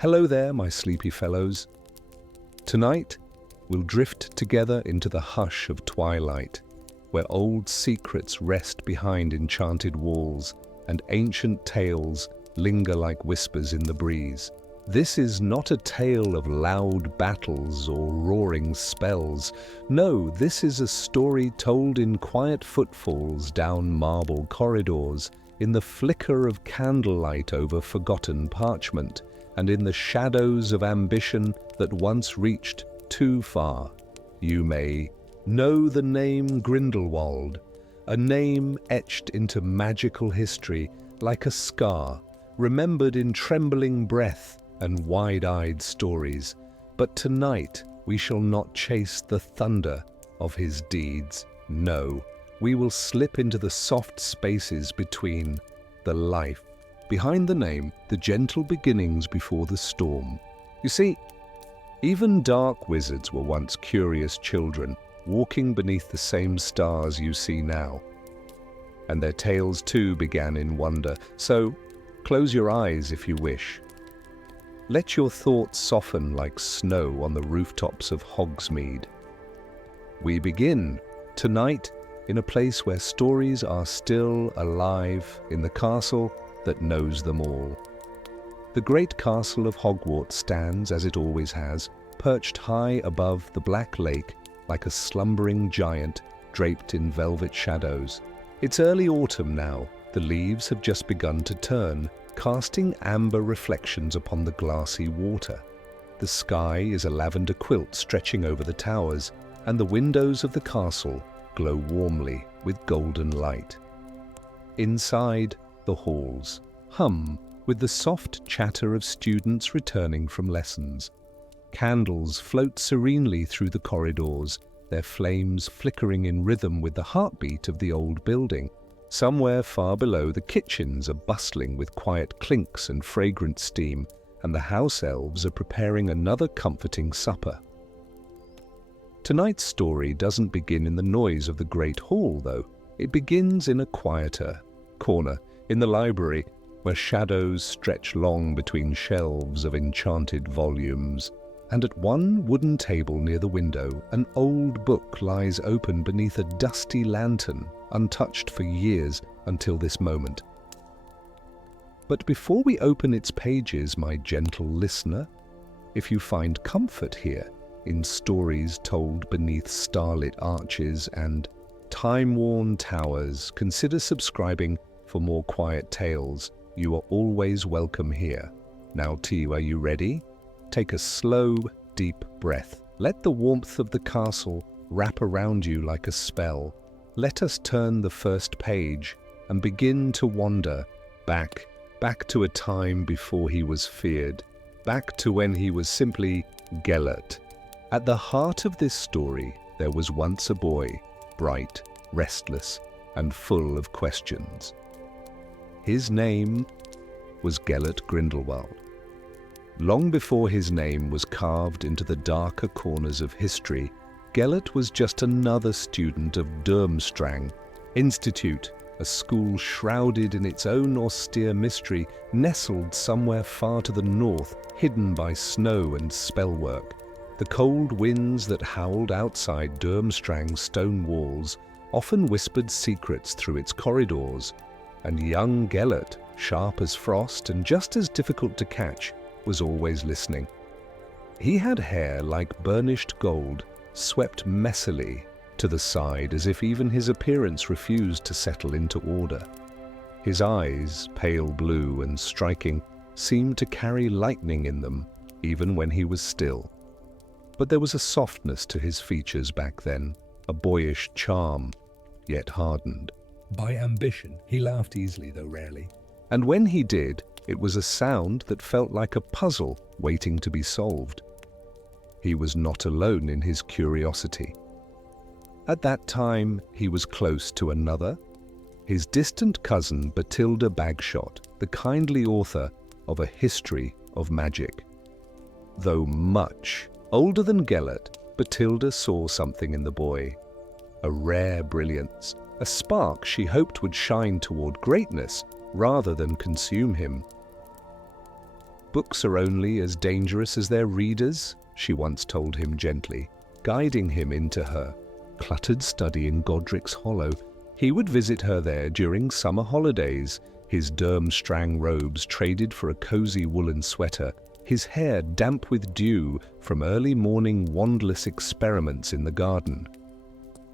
Hello there, my sleepy fellows. Tonight, we'll drift together into the hush of twilight, where old secrets rest behind enchanted walls and ancient tales linger like whispers in the breeze. This is not a tale of loud battles or roaring spells. No, this is a story told in quiet footfalls down marble corridors, in the flicker of candlelight over forgotten parchment, and in the shadows of ambition that once reached too far. You may know the name Grindelwald, a name etched into magical history like a scar, remembered in trembling breath and wide-eyed stories. But tonight we shall not chase the thunder of his deeds. No, we will slip into the soft spaces between, the life behind the name, the gentle beginnings before the storm. You see, even dark wizards were once curious children, walking beneath the same stars you see now. And their tales too began in wonder, so close your eyes if you wish. Let your thoughts soften like snow on the rooftops of Hogsmeade. We begin tonight in a place where stories are still alive, in the castle that knows them all. The great castle of Hogwarts stands, as it always has, perched high above the Black Lake like a slumbering giant draped in velvet shadows. It's early autumn now. The leaves have just begun to turn, casting amber reflections upon the glassy water. The sky is a lavender quilt stretching over the towers, and the windows of the castle glow warmly with golden light. Inside, the halls hum with the soft chatter of students returning from lessons. Candles float serenely through the corridors, their flames flickering in rhythm with the heartbeat of the old building. Somewhere far below, the kitchens are bustling with quiet clinks and fragrant steam, and the house elves are preparing another comforting supper. Tonight's story doesn't begin in the noise of the great hall, though. It begins in a quieter corner, in the library, where shadows stretch long between shelves of enchanted volumes. And at one wooden table near the window, an old book lies open beneath a dusty lantern, untouched for years until this moment. But before we open its pages, my gentle listener, if you find comfort here, in stories told beneath starlit arches and time-worn towers, consider subscribing for more quiet tales. You are always welcome here. Now, T, are you ready? Take a slow, deep breath. Let the warmth of the castle wrap around you like a spell. Let us turn the first page and begin to wander back to a time before he was feared, back to when he was simply Gellert. At the heart of this story, there was once a boy, bright, restless, and full of questions. His name was Gellert Grindelwald. Long before his name was carved into the darker corners of history, Gellert was just another student of Durmstrang Institute, a school shrouded in its own austere mystery, nestled somewhere far to the north, hidden by snow and spellwork. The cold winds that howled outside Durmstrang's stone walls often whispered secrets through its corridors, and young Gellert, sharp as frost and just as difficult to catch, was always listening. He had hair like burnished gold, swept messily to the side as if even his appearance refused to settle into order. His eyes, pale blue and striking, seemed to carry lightning in them, even when he was still. But there was a softness to his features back then, a boyish charm, yet hardened by ambition. He laughed easily, though rarely. And when he did, it was a sound that felt like a puzzle waiting to be solved. He was not alone in his curiosity. At that time, he was close to another, his distant cousin Bathilda Bagshot, the kindly author of A History of Magic. Though much older than Gellert, Bathilda saw something in the boy, a rare brilliance, a spark she hoped would shine toward greatness rather than consume him. Books are only as dangerous as their readers, she once told him gently, guiding him into her cluttered study in Godric's Hollow. He would visit her there during summer holidays, his Durmstrang robes traded for a cozy woolen sweater, his hair damp with dew from early morning wandless experiments in the garden.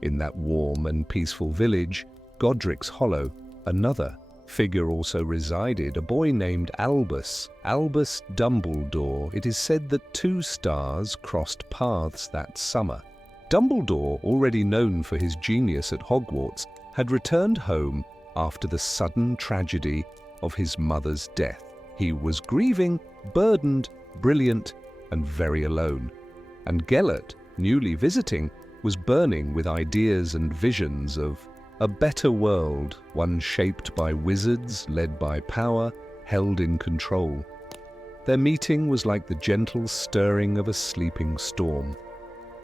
In that warm and peaceful village, Godric's Hollow, another figure also resided, a boy named Albus Dumbledore. It is said that two stars crossed paths that summer. Dumbledore, already known for his genius at Hogwarts, had returned home after the sudden tragedy of his mother's death. He was grieving, burdened, brilliant, and very alone. And Gellert, newly visiting, was burning with ideas and visions of a better world, one shaped by wizards, led by power, held in control. Their meeting was like the gentle stirring of a sleeping storm.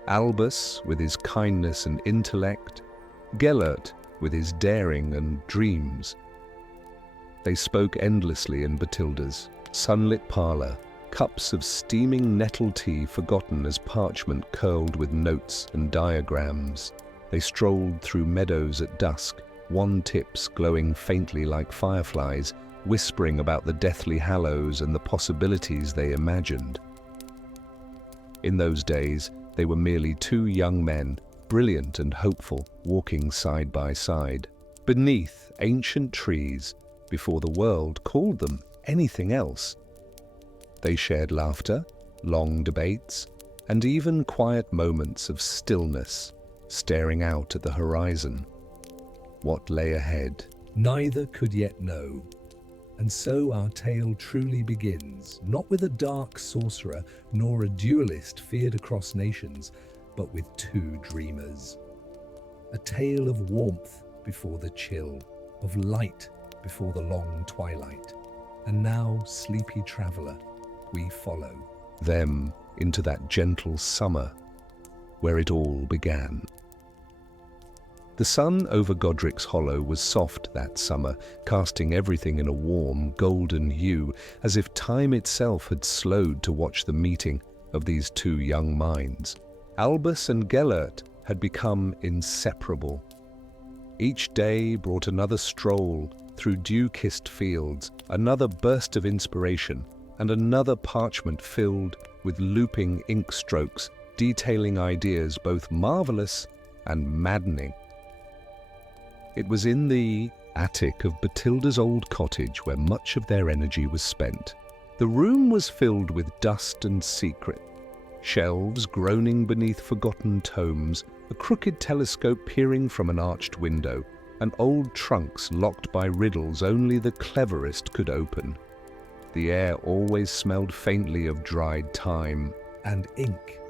Albus with his kindness and intellect, Gellert with his daring and dreams. They spoke endlessly in Bathilda's sunlit parlour, cups of steaming nettle tea forgotten as parchment curled with notes and diagrams. They strolled through meadows at dusk, wand tips glowing faintly like fireflies, whispering about the Deathly Hallows and the possibilities they imagined. In those days, they were merely two young men, brilliant and hopeful, walking side by side, beneath ancient trees, before the world called them anything else. They shared laughter, long debates, and even quiet moments of stillness, staring out at the horizon. What lay ahead, neither could yet know. And so our tale truly begins, not with a dark sorcerer nor a duelist feared across nations, but with two dreamers. A tale of warmth before the chill, of light before the long twilight. And now, sleepy traveller, we follow them into that gentle summer where it all began. The sun over Godric's Hollow was soft that summer, casting everything in a warm, golden hue, as if time itself had slowed to watch the meeting of these two young minds. Albus and Gellert had become inseparable. Each day brought another stroll through dew-kissed fields, another burst of inspiration, and another parchment filled with looping ink strokes, detailing ideas both marvelous and maddening. It was in the attic of Bathilda's old cottage where much of their energy was spent. The room was filled with dust and secret. Shelves groaning beneath forgotten tomes, a crooked telescope peering from an arched window, and old trunks locked by riddles only the cleverest could open. The air always smelled faintly of dried thyme and ink.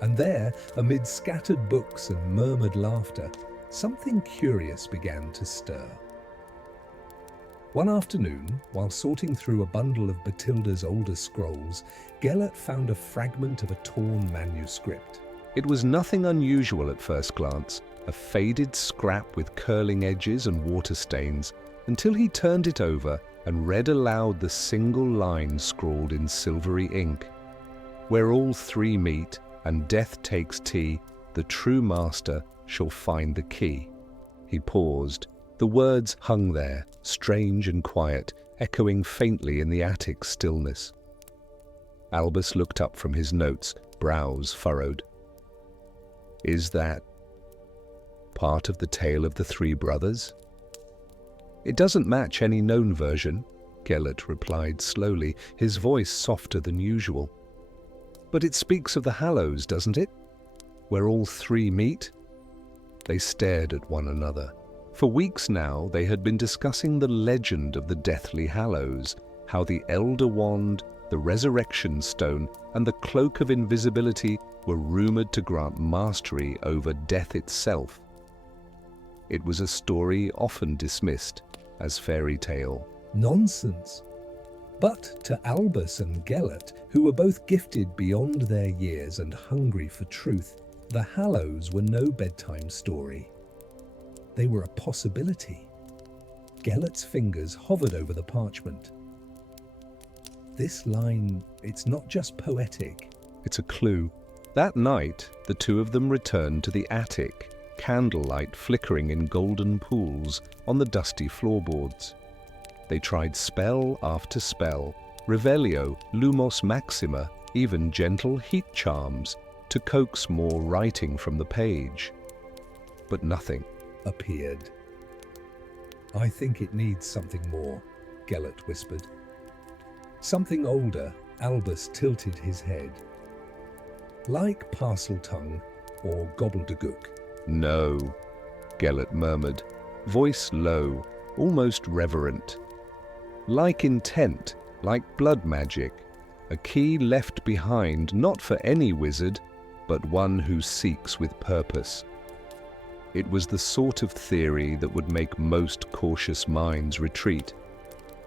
And there, amid scattered books and murmured laughter, something curious began to stir. One afternoon, while sorting through a bundle of Bathilda's older scrolls, Gellert found a fragment of a torn manuscript. It was nothing unusual at first glance, a faded scrap with curling edges and water stains, until he turned it over and read aloud the single line scrawled in silvery ink. Where all three meet and death takes tea, the true master shall find the key. He paused. The words hung there, strange and quiet, echoing faintly in the attic stillness. Albus looked up from his notes, brows furrowed. Is that part of the tale of the three brothers? It doesn't match any known version, Gellert replied slowly, his voice softer than usual. But it speaks of the Hallows, doesn't it? Where all three meet? They stared at one another. For weeks now they had been discussing the legend of the Deathly Hallows, how the Elder Wand, the Resurrection Stone, and the Cloak of Invisibility were rumoured to grant mastery over death itself. It was a story often dismissed as fairy tale. Nonsense! But to Albus and Gellert, who were both gifted beyond their years and hungry for truth, the Hallows were no bedtime story. They were a possibility. Gellert's fingers hovered over the parchment. This line, it's not just poetic. It's a clue. That night, the two of them returned to the attic, candlelight flickering in golden pools on the dusty floorboards. They tried spell after spell, Revelio, Lumos Maxima, even gentle heat charms, to coax more writing from the page. But nothing appeared. I think it needs something more, Gellert whispered. Something older. Albus tilted his head. Like Parseltongue or Gobbledygook. No, Gellert murmured, voice low, almost reverent. Like intent, like blood magic, a key left behind not for any wizard, but one who seeks with purpose. It was the sort of theory that would make most cautious minds retreat.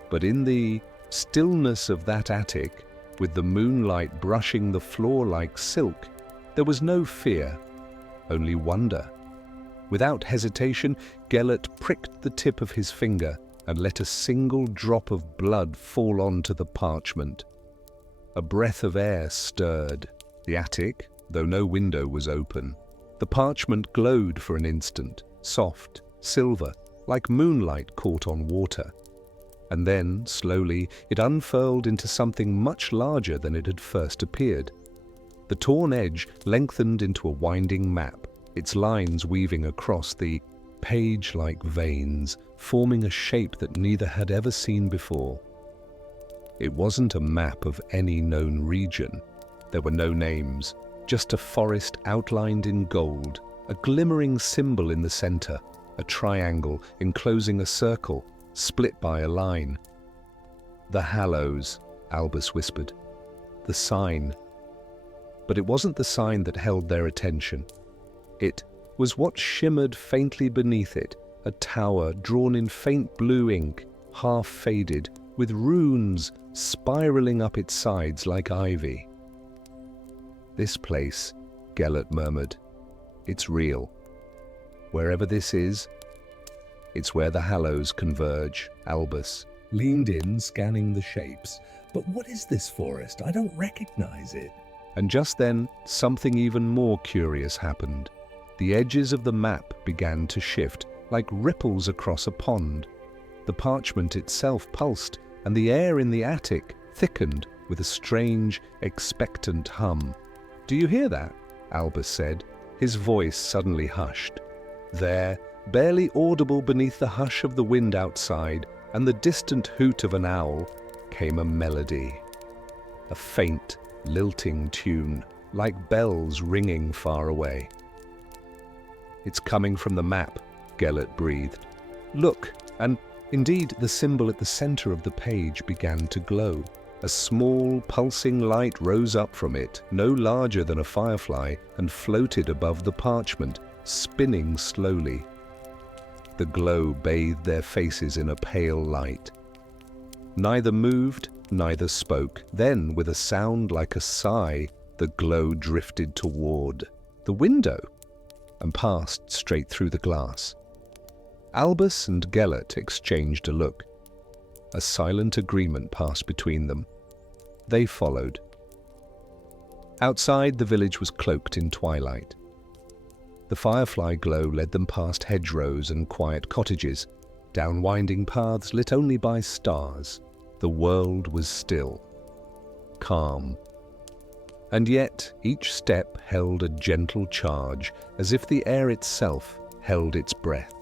But in the stillness of that attic, with the moonlight brushing the floor like silk, there was no fear, only wonder. Without hesitation, Gellert pricked the tip of his finger and let a single drop of blood fall onto the parchment. A breath of air stirred the attic, though no window was open. The parchment glowed for an instant, soft, silver, like moonlight caught on water. And then, slowly, it unfurled into something much larger than it had first appeared. The torn edge lengthened into a winding map, its lines weaving across the page like veins, forming a shape that neither had ever seen before. It wasn't a map of any known region. There were no names, just a forest outlined in gold, a glimmering symbol in the center, a triangle enclosing a circle, split by a line. The Hallows, Albus whispered. The sign. But it wasn't the sign that held their attention. It was what shimmered faintly beneath it, a tower drawn in faint blue ink, half faded, with runes spiraling up its sides like ivy. This place, Gellert murmured. It's real. Wherever this is, it's where the Hallows converge, Albus leaned in, scanning the shapes. But what is this forest? I don't recognize it. And just then, something even more curious happened. The edges of the map began to shift, like ripples across a pond. The parchment itself pulsed, and the air in the attic thickened with a strange, expectant hum. "Do you hear that?" Albus said, his voice suddenly hushed. There, barely audible beneath the hush of the wind outside and the distant hoot of an owl, came a melody. A faint, lilting tune, like bells ringing far away. "It's coming from the map," Gellert breathed. "Look," and indeed the symbol at the center of the page began to glow. A small, pulsing light rose up from it, no larger than a firefly, and floated above the parchment, spinning slowly. The glow bathed their faces in a pale light. Neither moved, neither spoke. Then, with a sound like a sigh, the glow drifted toward the window and passed straight through the glass. Albus and Gellert exchanged a look. A silent agreement passed between them. They followed. Outside, the village was cloaked in twilight. The firefly glow led them past hedgerows and quiet cottages, down winding paths lit only by stars. The world was still, calm. And yet, each step held a gentle charge, as if the air itself held its breath.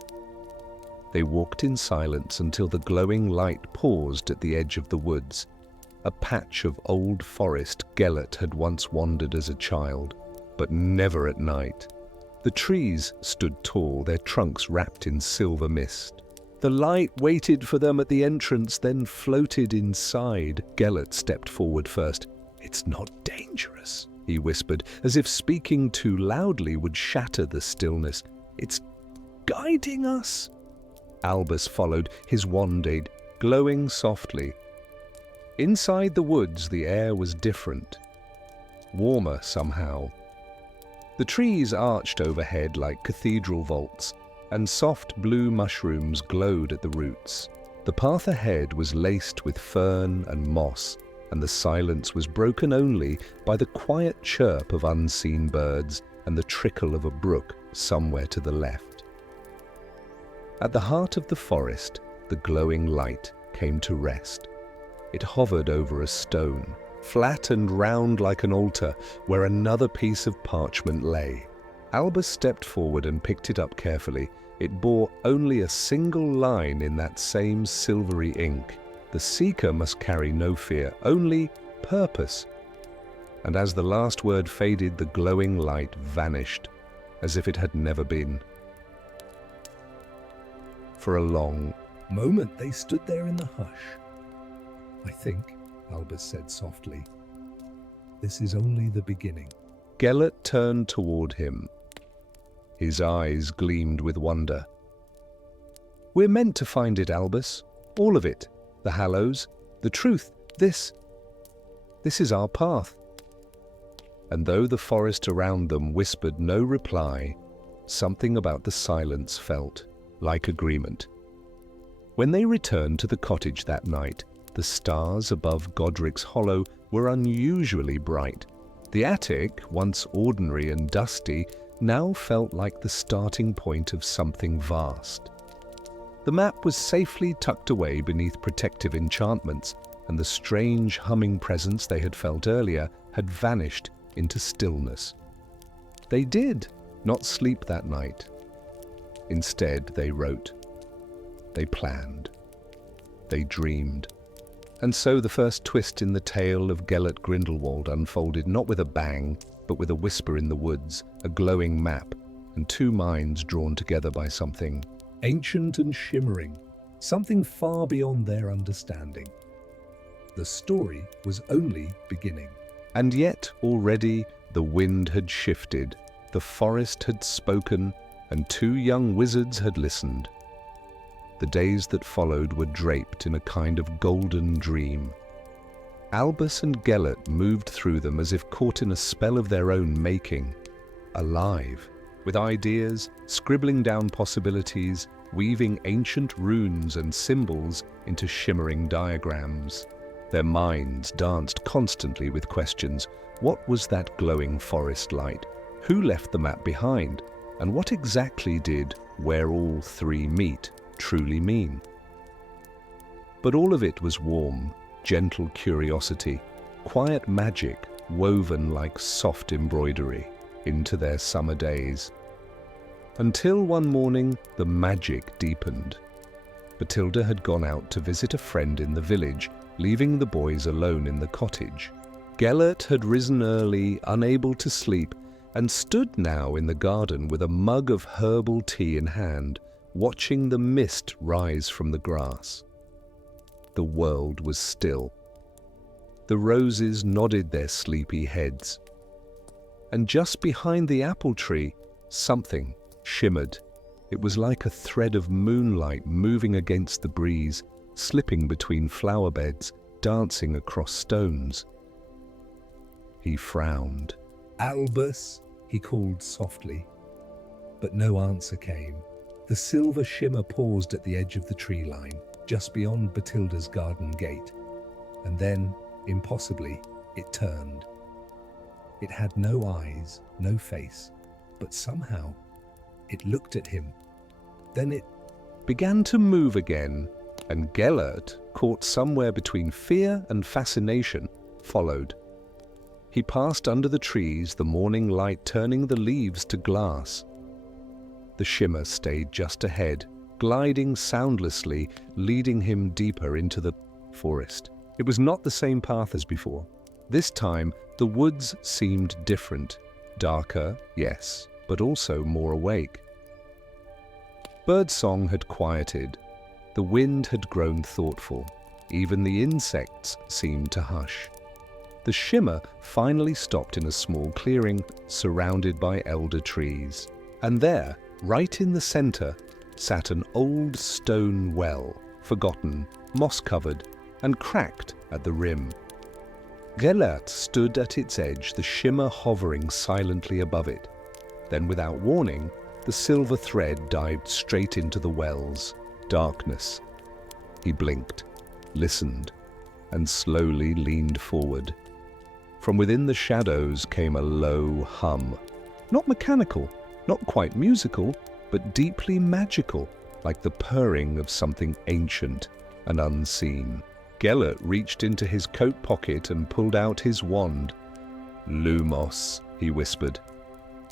They walked in silence until the glowing light paused at the edge of the woods, a patch of old forest Gellert had once wandered as a child, but never at night. The trees stood tall, their trunks wrapped in silver mist. The light waited for them at the entrance, then floated inside. Gellert stepped forward first. "It's not dangerous," he whispered, as if speaking too loudly would shatter the stillness. "It's guiding us." Albus followed, his wand glowing softly. Inside the woods, the air was different, warmer somehow. The trees arched overhead like cathedral vaults, and soft blue mushrooms glowed at the roots. The path ahead was laced with fern and moss, and the silence was broken only by the quiet chirp of unseen birds and the trickle of a brook somewhere to the left. At the heart of the forest, the glowing light came to rest. It hovered over a stone, flat and round like an altar, where another piece of parchment lay. Albus stepped forward and picked it up carefully. It bore only a single line in that same silvery ink. The seeker must carry no fear, only purpose. And as the last word faded, the glowing light vanished, as if it had never been. For a long moment they stood there in the hush. "I think," Albus said softly, "this is only the beginning." Gellert turned toward him. His eyes gleamed with wonder. "We're meant to find it, Albus. All of it. The Hallows, the truth. This is our path." And though the forest around them whispered no reply, something about the silence felt like agreement. When they returned to the cottage that night, the stars above Godric's Hollow were unusually bright. The attic, once ordinary and dusty, now felt like the starting point of something vast. The map was safely tucked away beneath protective enchantments, and the strange humming presence they had felt earlier had vanished into stillness. They did not sleep that night. Instead, they wrote. They planned. They dreamed. And so the first twist in the tale of Gellert Grindelwald unfolded, not with a bang, but with a whisper in the woods, a glowing map, and two minds drawn together by something ancient and shimmering, something far beyond their understanding. The story was only beginning. And yet already the wind had shifted, the forest had spoken, and two young wizards had listened. The days that followed were draped in a kind of golden dream. Albus and Gellert moved through them as if caught in a spell of their own making, alive, with ideas, scribbling down possibilities, weaving ancient runes and symbols into shimmering diagrams. Their minds danced constantly with questions. What was that glowing forest light? Who left the map behind? And what exactly did "where all three meet" truly mean? But all of it was warm, gentle curiosity, quiet magic woven like soft embroidery into their summer days. Until one morning, the magic deepened. Bathilda had gone out to visit a friend in the village, leaving the boys alone in the cottage. Gellert had risen early, unable to sleep, and stood now in the garden with a mug of herbal tea in hand, watching the mist rise from the grass. The world was still. The roses nodded their sleepy heads. And just behind the apple tree, something shimmered. It was like a thread of moonlight moving against the breeze, slipping between flower beds, dancing across stones. He frowned. "Albus," he called softly. But no answer came. The silver shimmer paused at the edge of the tree line, just beyond Bathilda's garden gate. And then, impossibly, it turned. It had no eyes, no face, but somehow it looked at him. Then it began to move again, and Gellert, caught somewhere between fear and fascination, followed. He passed under the trees, the morning light turning the leaves to glass. The shimmer stayed just ahead, gliding soundlessly, leading him deeper into the forest. It was not the same path as before. This time, the woods seemed different. Darker, yes, but also more awake. Birdsong had quieted. The wind had grown thoughtful. Even the insects seemed to hush. The shimmer finally stopped in a small clearing surrounded by elder trees. And there, right in the center, sat an old stone well, forgotten, moss-covered, and cracked at the rim. Gellert stood at its edge, the shimmer hovering silently above it. Then, without warning, the silver thread dived straight into the well's darkness. He blinked, listened. and slowly leaned forward. From within the shadows came a low hum. Not mechanical, not quite musical, but deeply magical, like the purring of something ancient and unseen. Gellert reached into his coat pocket and pulled out his wand. "Lumos," he whispered.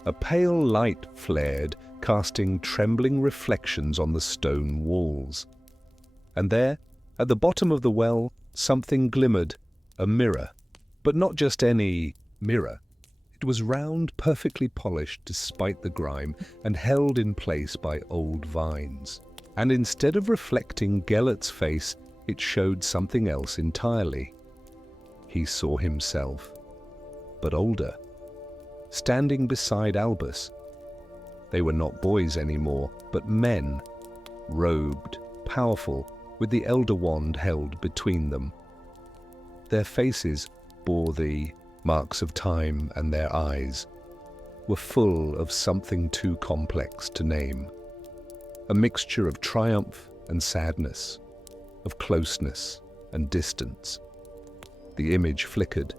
A pale light flared, casting trembling reflections on the stone walls. And there, at the bottom of the well, something glimmered, a mirror. But not just any mirror. It was round, perfectly polished despite the grime, and held in place by old vines. And instead of reflecting Gellert's face, it showed something else entirely. He saw himself, but older, standing beside Albus. They were not boys anymore, but men, robed, powerful, with the elder wand held between them. Their faces bore the marks of time, and their eyes were full of something too complex to name. A mixture of triumph and sadness, of closeness and distance. The image flickered.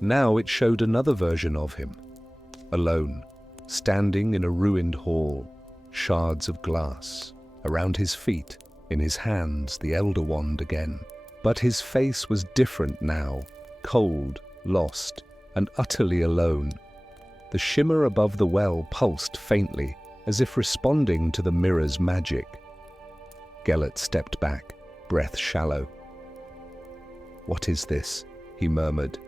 Now it showed another version of him, alone, standing in a ruined hall, shards of glass. Around his feet, in his hands, the elder wand again. But his face was different now, cold, lost, and utterly alone. The shimmer above the well pulsed faintly, as if responding to the mirror's magic. Gellert stepped back, breath shallow. "What is this?" he murmured.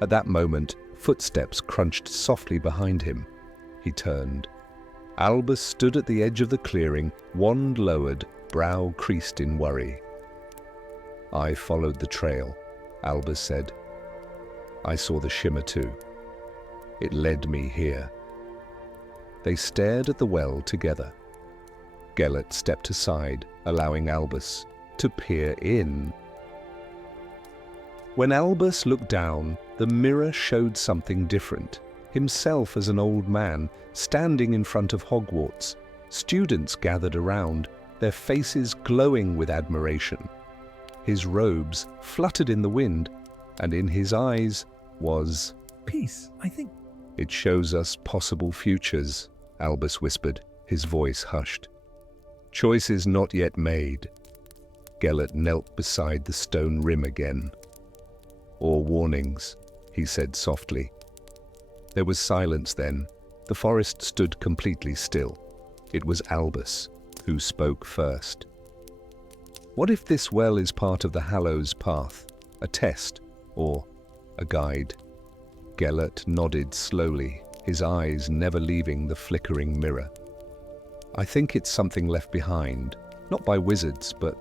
At that moment, footsteps crunched softly behind him. He turned. Albus stood at the edge of the clearing, wand lowered, brow creased in worry. "I followed the trail," Albus said. "I saw the shimmer too. It led me here." They stared at the well together. Gellert stepped aside, allowing Albus to peer in. When Albus looked down, the mirror showed something different. Himself as an old man, standing in front of Hogwarts. Students gathered around, their faces glowing with admiration. His robes fluttered in the wind, and in his eyes was "Peace, I think." "It shows us possible futures," Albus whispered, his voice hushed. "Choices not yet made." Gellert knelt beside the stone rim again. "Or warnings," he said softly. There was silence then. The forest stood completely still. It was Albus who spoke first. "What if this well is part of the Hallows Path, a test, or a guide?" Gellert nodded slowly, his eyes never leaving the flickering mirror. "I think it's something left behind, not by wizards, but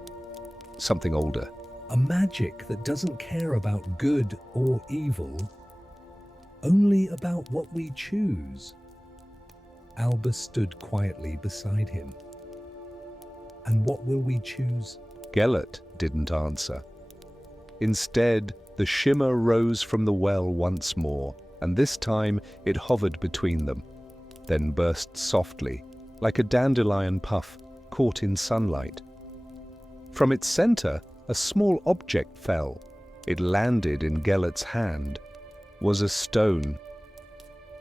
something older." A magic that doesn't care about good or evil, only about what we choose. Albus stood quietly beside him. "And what will we choose?" Gellert didn't answer. Instead, the shimmer rose from the well once more, and this time it hovered between them, then burst softly, like a dandelion puff caught in sunlight. From its center, a small object fell. It landed in Gellert's hand. Was a stone,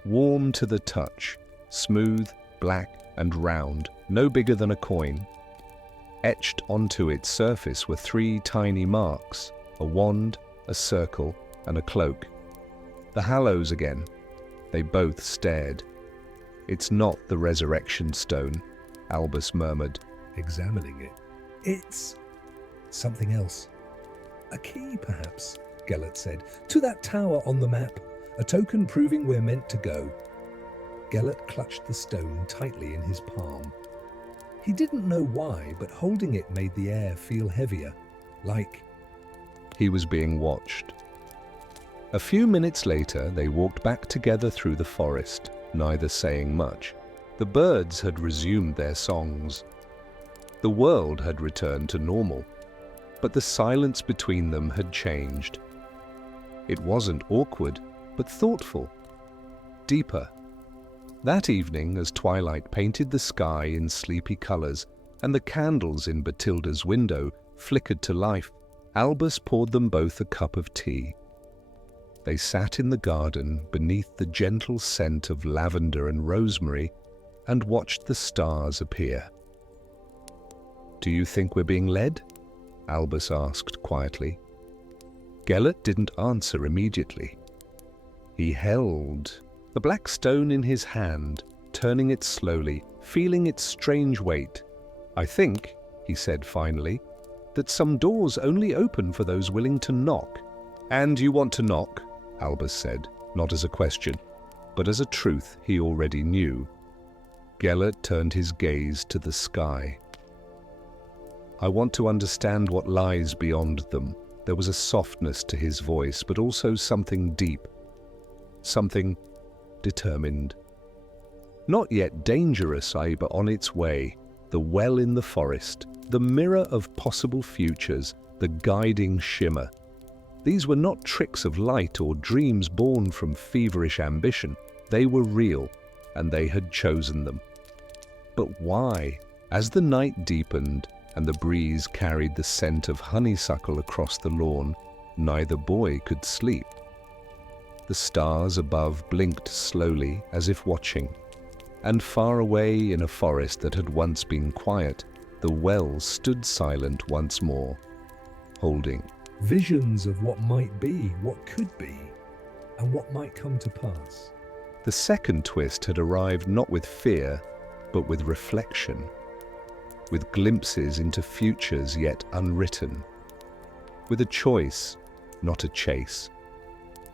warm to the touch, smooth, black, and round, no bigger than a coin. Etched onto its surface were 3 tiny marks, a wand, a circle, and a cloak. The Hallows again. They both stared. "It's not the resurrection stone," Albus murmured, examining it. "It's something else. A key, perhaps," Gellert said, "to that tower on the map, a token proving we're meant to go." Gellert clutched the stone tightly in his palm. He didn't know why, but holding it made the air feel heavier, like he was being watched. A few minutes later, they walked back together through the forest, neither saying much. The birds had resumed their songs. The world had returned to normal, but the silence between them had changed. It wasn't awkward, but thoughtful, deeper. That evening, as twilight painted the sky in sleepy colors and the candles in Batilda's window flickered to life, Albus poured them both a cup of tea. They sat in the garden beneath the gentle scent of lavender and rosemary and watched the stars appear. "Do you think we're being led?" Albus asked quietly. Gellert didn't answer immediately. He held the black stone in his hand, turning it slowly, feeling its strange weight. "I think," he said finally, "that some doors only open for those willing to knock." "And you want to knock?" Albus said, not as a question, but as a truth he already knew. Gellert turned his gaze to the sky. "I want to understand what lies beyond them." There was a softness to his voice, but also something deep, something determined. Not yet dangerous, but on its way. The well in the forest, the mirror of possible futures, the guiding shimmer. These were not tricks of light or dreams born from feverish ambition. They were real, and they had chosen them. But why? As the night deepened and the breeze carried the scent of honeysuckle across the lawn, neither boy could sleep. The stars above blinked slowly as if watching, and far away in a forest that had once been quiet, the well stood silent once more, holding visions of what might be, what could be, and what might come to pass. The second twist had arrived not with fear, but with reflection, with glimpses into futures yet unwritten, with a choice, not a chase.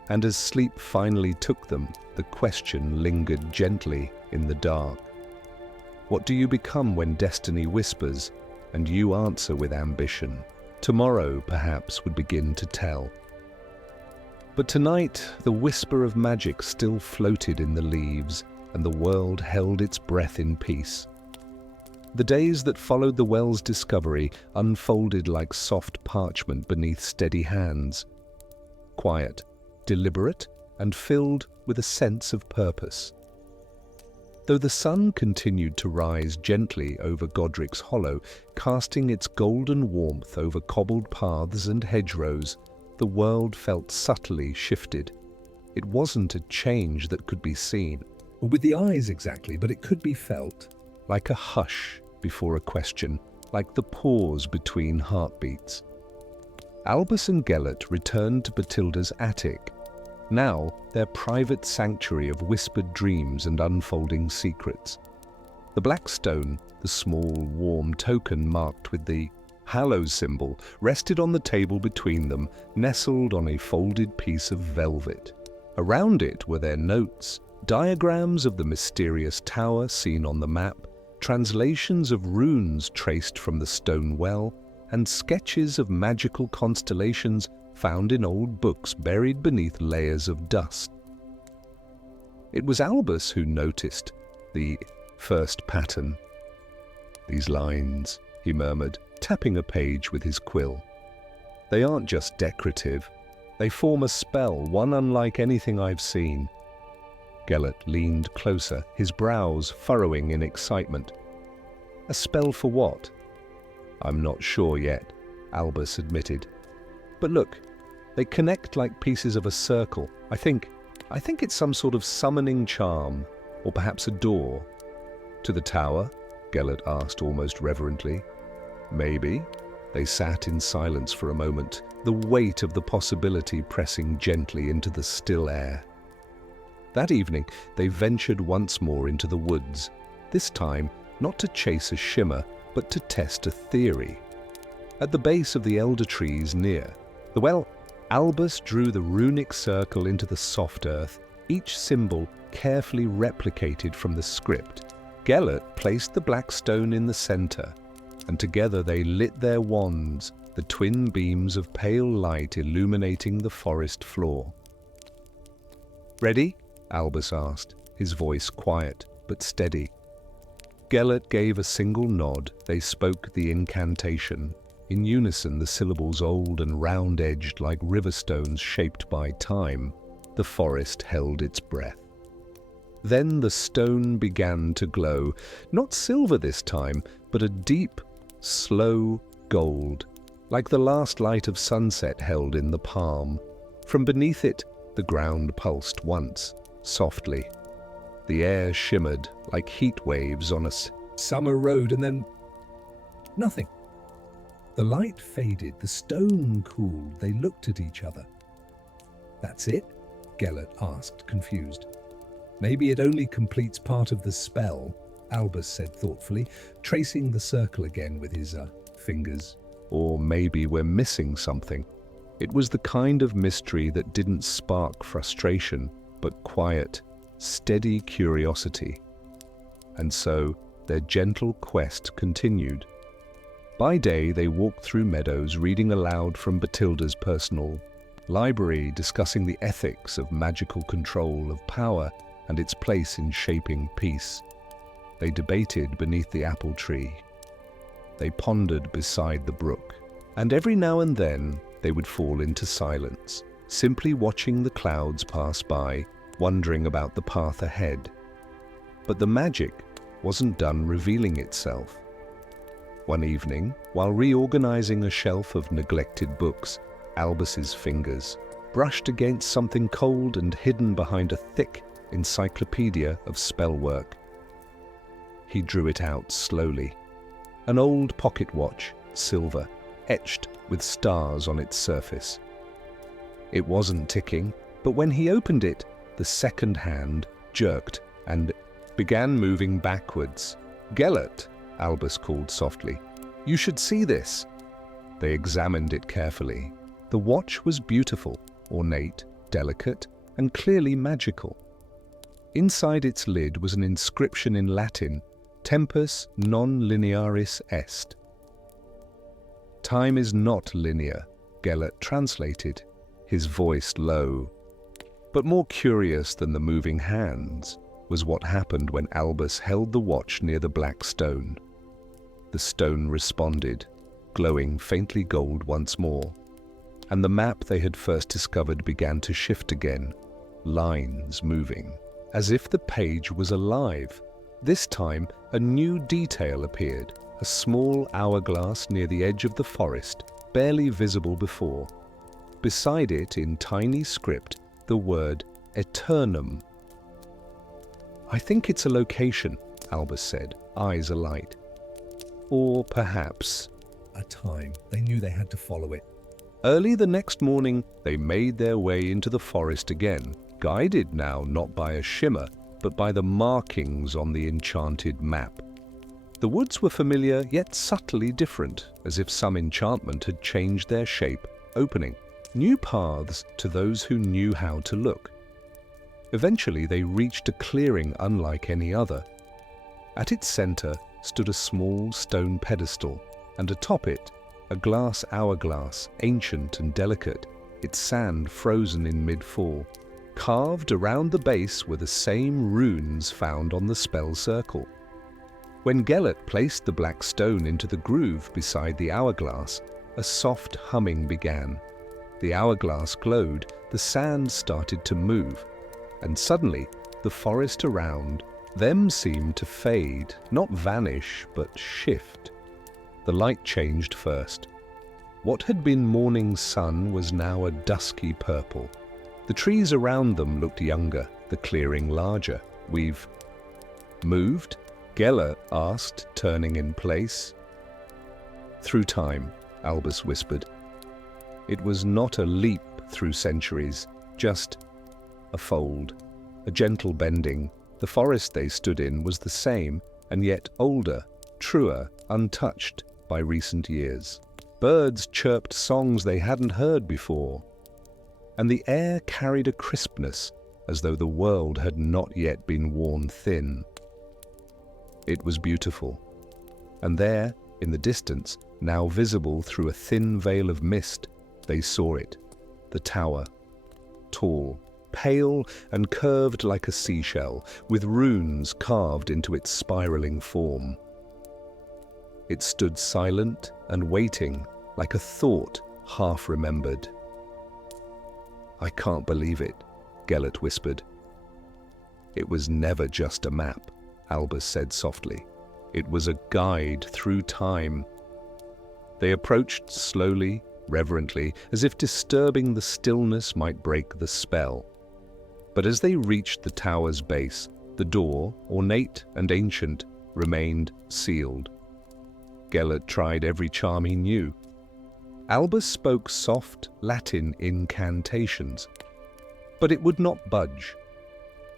And as sleep finally took them, the question lingered gently in the dark. What do you become when destiny whispers, and you answer with ambition? Tomorrow, perhaps, would begin to tell. But tonight, the whisper of magic still floated in the leaves, and the world held its breath in peace. The days that followed the well's discovery unfolded like soft parchment beneath steady hands. Quiet, deliberate, and filled with a sense of purpose. Though the sun continued to rise gently over Godric's Hollow, casting its golden warmth over cobbled paths and hedgerows, the world felt subtly shifted. It wasn't a change that could be seen. With the eyes exactly, but it could be felt. Like a hush before a question, like the pause between heartbeats. Albus and Gellert returned to Batilda's attic, now their private sanctuary of whispered dreams and unfolding secrets. The black stone, the small, warm token marked with the Hallow symbol, rested on the table between them, nestled on a folded piece of velvet. Around it were their notes, diagrams of the mysterious tower seen on the map, translations of runes traced from the stone well, and sketches of magical constellations found in old books buried beneath layers of dust. It was Albus who noticed the first pattern. "These lines," he murmured, tapping a page with his quill. "They aren't just decorative. They form a spell, one unlike anything I've seen." Gellert leaned closer, his brows furrowing in excitement. "A spell for what?" "I'm not sure yet," Albus admitted. "But look, they connect like pieces of a circle. I think it's some sort of summoning charm, or perhaps a door." "To the tower?" Gellert asked almost reverently. "Maybe." They sat in silence for a moment, the weight of the possibility pressing gently into the still air. That evening, they ventured once more into the woods, this time not to chase a shimmer, but to test a theory. At the base of the elder trees near the well, Albus drew the runic circle into the soft earth, each symbol carefully replicated from the script. Gellert placed the black stone in the center, and together they lit their wands, the twin beams of pale light illuminating the forest floor. "Ready?" Albus asked, his voice quiet but steady. Gellert gave a single nod. They spoke the incantation. In unison, the syllables old and round-edged like river stones shaped by time. The forest held its breath. Then the stone began to glow, not silver this time, but a deep, slow gold. like the last light of sunset held in the palm. From beneath it, the ground pulsed once, softly. The air shimmered like heat waves on a summer road, and then nothing. The light faded, the stone cooled, they looked at each other. That's it? Gellert asked, confused. Maybe it only completes part of the spell, Albus said thoughtfully, tracing the circle again with his fingers. Or maybe we're missing something. It was the kind of mystery that didn't spark frustration, but quiet, steady curiosity. And so their gentle quest continued. By day, they walked through meadows, reading aloud from Batilda's personal library, discussing the ethics of magical control of power and its place in shaping peace. They debated beneath the apple tree. They pondered beside the brook. And every now and then, they would fall into silence, simply watching the clouds pass by, wondering about the path ahead. But the magic wasn't done revealing itself. One evening, while reorganizing a shelf of neglected books, Albus's fingers brushed against something cold and hidden behind a thick encyclopedia of spellwork. He drew it out slowly. An old pocket watch, silver, etched with stars on its surface. It wasn't ticking, but when he opened it, the second hand jerked and began moving backwards. "Gellert," Albus called softly. "You should see this." They examined it carefully. The watch was beautiful, ornate, delicate, and clearly magical. Inside its lid was an inscription in Latin, "Tempus non linearis est." "Time is not linear," Gellert translated, his voice low. But more curious than the moving hands was what happened when Albus held the watch near the black stone. The stone responded, glowing faintly gold once more, and the map they had first discovered began to shift again, lines moving, as if the page was alive. This time, a new detail appeared, a small hourglass near the edge of the forest, barely visible before. Beside it, in tiny script, the word Eternum. "I think it's a location," Albus said, eyes alight. "Or perhaps a time." They knew they had to follow it. Early the next morning, they made their way into the forest again, guided now not by a shimmer, but by the markings on the enchanted map. The woods were familiar, yet subtly different, as if some enchantment had changed their shape, opening new paths to those who knew how to look. Eventually, they reached a clearing unlike any other. At its center stood a small stone pedestal, and atop it, a glass hourglass, ancient and delicate, its sand frozen in mid-fall. Carved around the base were the same runes found on the spell circle. When Gellert placed the black stone into the groove beside the hourglass, a soft humming began. The hourglass glowed, the sand started to move, and suddenly the forest around them seemed to fade, not vanish, but shift. The light changed first. What had been morning sun was now a dusky purple. The trees around them looked younger, the clearing larger. "We've moved?" Gellert asked, turning in place. "Through time," Albus whispered. It was not a leap through centuries, just a fold, a gentle bending. The forest they stood in was the same, and yet older, truer, untouched by recent years. Birds chirped songs they hadn't heard before, and the air carried a crispness as though the world had not yet been worn thin. It was beautiful, and there, in the distance, now visible through a thin veil of mist, they saw it, the tower, tall, pale and curved like a seashell, with runes carved into its spiraling form. It stood silent and waiting, like a thought half remembered. "I can't believe it," Gellert whispered. "It was never just a map," Albus said softly. "It was a guide through time." They approached slowly, reverently, as if disturbing the stillness might break the spell. But as they reached the tower's base, the door, ornate and ancient, remained sealed. Gellert tried every charm he knew. Albus spoke soft Latin incantations, but it would not budge.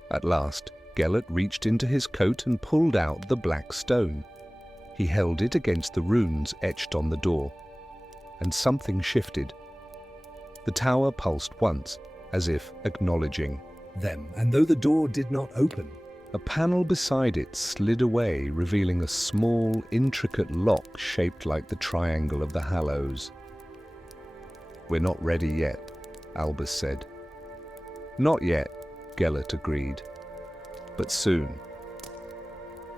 At last, Gellert reached into his coat and pulled out the black stone. He held it against the runes etched on the door, and something shifted. The tower pulsed once, as if acknowledging them, and though the door did not open, a panel beside it slid away, revealing a small, intricate lock shaped like the triangle of the Hallows. "We're not ready yet," Albus said. "Not yet," Gellert agreed. "But soon."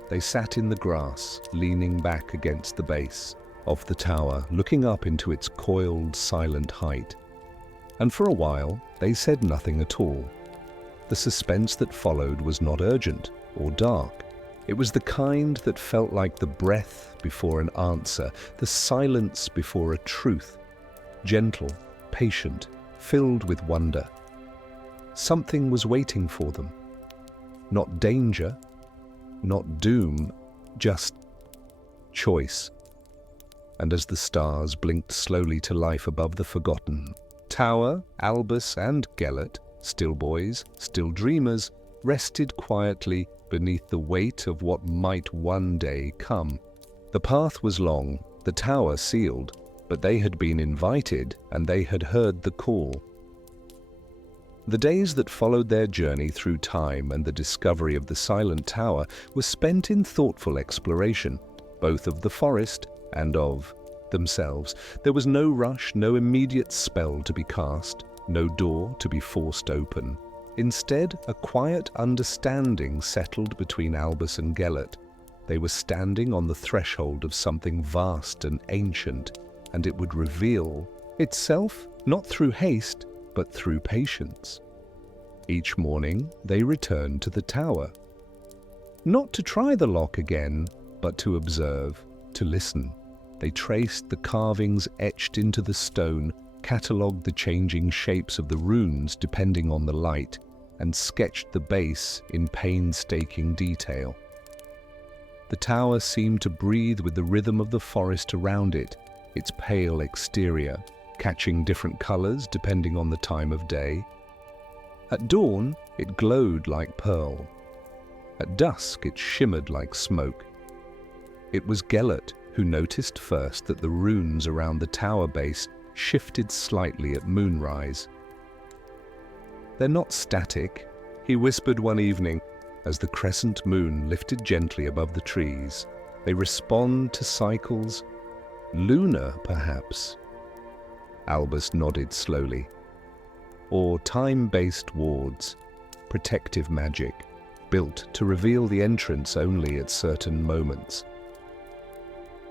They sat in the grass, leaning back against the base of the tower, looking up into its coiled, silent height. And for a while, they said nothing at all. The suspense that followed was not urgent or dark. It was the kind that felt like the breath before an answer, the silence before a truth. Gentle, patient, filled with wonder. Something was waiting for them. Not danger, not doom, just choice. And as the stars blinked slowly to life above the forgotten tower, Albus and Gellert, still boys, still dreamers, rested quietly beneath the weight of what might one day come. The path was long, the tower sealed, but they had been invited and they had heard the call. The days that followed their journey through time and the discovery of the silent tower were spent in thoughtful exploration, both of the forest and of themselves. There was no rush, no immediate spell to be cast, no door to be forced open. Instead, a quiet understanding settled between Albus and Gellert. They were standing on the threshold of something vast and ancient, and it would reveal itself not through haste, but through patience. Each morning, they returned to the tower. Not to try the lock again, but to observe, to listen. They traced the carvings etched into the stone, catalogued the changing shapes of the runes depending on the light, and sketched the base in painstaking detail. The tower seemed to breathe with the rhythm of the forest around it, its pale exterior, catching different colors depending on the time of day. At dawn, it glowed like pearl. At dusk, it shimmered like smoke. It was Gellert who noticed first that the runes around the tower base shifted slightly at moonrise. "They're not static," he whispered one evening as the crescent moon lifted gently above the trees. "They respond to cycles, lunar perhaps." Albus nodded slowly. "Or time-based wards, protective magic, built to reveal the entrance only at certain moments."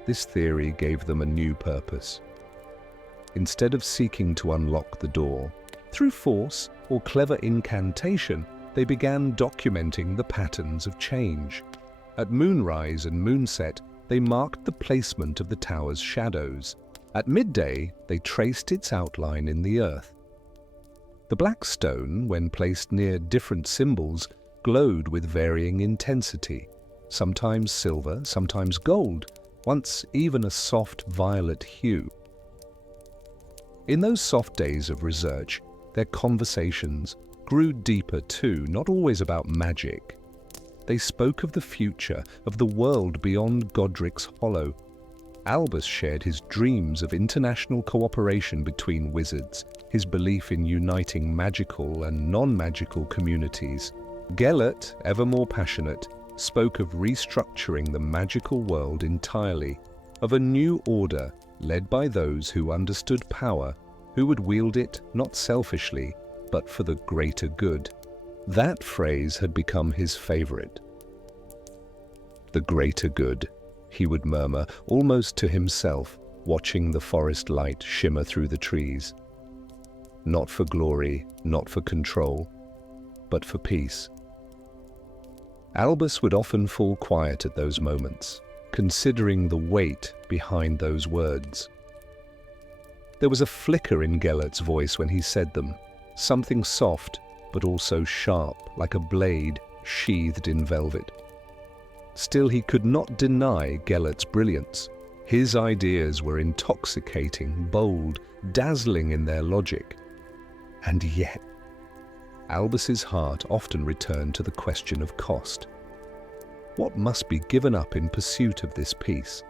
This theory gave them a new purpose. Instead of seeking to unlock the door, through force or clever incantation, they began documenting the patterns of change. At moonrise and moonset, they marked the placement of the tower's shadows. At midday, they traced its outline in the earth. The black stone, when placed near different symbols, glowed with varying intensity, sometimes silver, sometimes gold, once even a soft violet hue. In those soft days of research, their conversations grew deeper too, not always about magic. They spoke of the future, of the world beyond Godric's Hollow. Albus shared his dreams of international cooperation between wizards, his belief in uniting magical and non-magical communities. Gellert, ever more passionate, spoke of restructuring the magical world entirely, of a new order led by those who understood power, who would wield it not selfishly, but for the greater good. That phrase had become his favorite. "The greater good," he would murmur, almost to himself, watching the forest light shimmer through the trees. Not for glory, not for control, but for peace. Albus would often fall quiet at those moments, considering the weight behind those words. There was a flicker in Gellert's voice when he said them, something soft but also sharp, like a blade sheathed in velvet. Still, he could not deny Gellert's brilliance. His ideas were intoxicating, bold, dazzling in their logic. And yet, Albus's heart often returned to the question of cost. What must be given up in pursuit of this peace?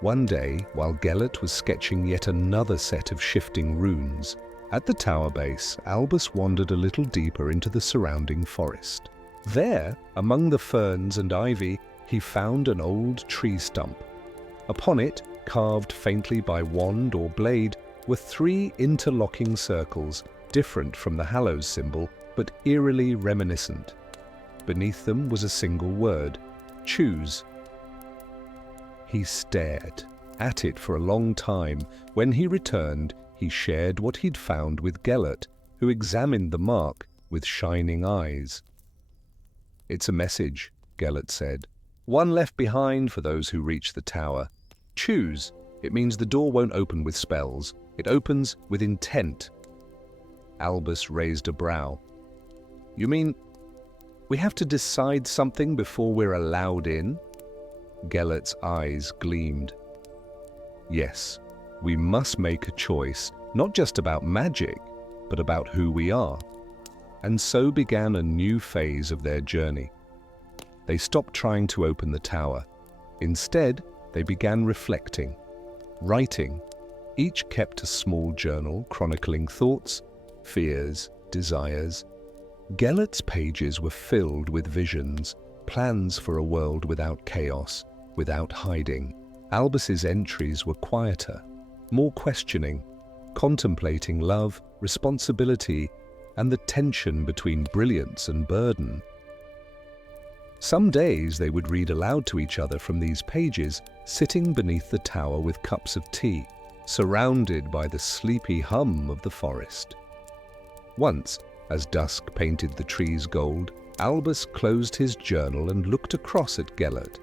One day, while Gellert was sketching yet another set of shifting runes, at the tower base, Albus wandered a little deeper into the surrounding forest. There, among the ferns and ivy, he found an old tree stump. Upon it, carved faintly by wand or blade, were 3 interlocking circles, different from the Hallows symbol, but eerily reminiscent. Beneath them was a single word: choose. He stared at it for a long time. When he returned, he shared what he'd found with Gellert, who examined the mark with shining eyes. "It's a message," Gellert said. "One left behind for those who reach the tower. Choose. It means the door won't open with spells. It opens with intent." Albus raised a brow. "You mean we have to decide something before we're allowed in?" Gellert's eyes gleamed. "Yes, we must make a choice, not just about magic, but about who we are." And so began a new phase of their journey. They stopped trying to open the tower. Instead, they began reflecting, writing. Each kept a small journal chronicling thoughts, fears, desires. Gellert's pages were filled with visions, plans for a world without chaos, without hiding. Albus's entries were quieter, more questioning, contemplating love, responsibility, and the tension between brilliance and burden. Some days they would read aloud to each other from these pages, sitting beneath the tower with cups of tea, surrounded by the sleepy hum of the forest. Once, as dusk painted the trees gold, Albus closed his journal and looked across at Gellert.